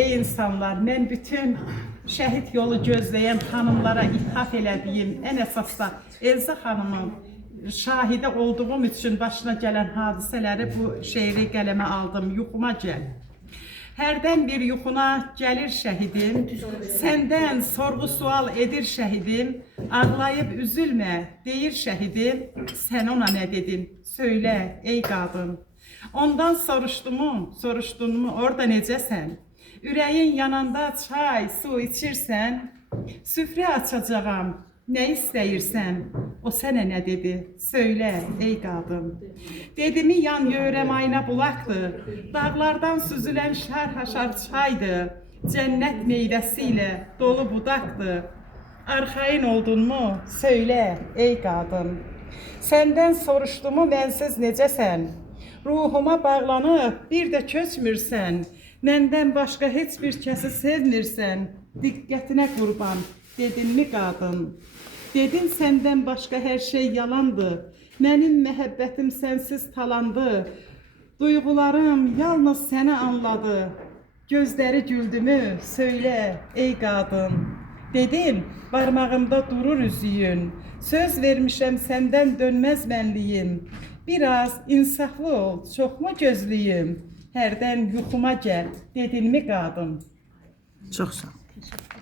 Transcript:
Ey insanlar, mən bütün şəhid yolu gözləyən xanımlara ithaf elədiyim, ən əsas da Elza xanımın şahidi olduğum üçün başına gələn hadisələri bu şeiri qələmə aldım, yuxuma gəl. Hərdən bir yuxuna gəlir şəhidim, səndən sorğu-sual edir şəhidim, ağlayıb üzülmə, deyir şəhidim, sən ona nə dedin, söylə ey qadın. Ondan soruşdunmu, orada necəsən? Ürəyin yananda çay, su içirsən, süfrə açacağam, nə istəyirsən? O sənə nə dedi? Söylə ey qadın. Dedimi yan yörəm ayna bulaqdır, dağlardan süzülən şar-haşar çaydır, cənnət meyvəsi ilə dolu budaqdır. Arxayın oldunmu? Söylə ey qadın. Səndən soruşdumu mənsiz necəsən? Ruhuma bağlanıb bir də köçmürsən, məndən başqa heç bir kəsi sevmirsən, diqqətinə qurban, dedinmi qadın? Dedin səndən başqa hər şey yalandır, mənim məhəbbətim sənsiz talandı, duyğularım yalnız səni anladı, gözləri güldümü, söylə ey qadın. Dedim, barmağımda durur üzüyün, söz vermişəm səndən dönməz mənliyim, biraz insaflı ol, çoxmu gözlüyüm, hərdən yuxuma gəl, dedinmi qadın? Çox sağ ol.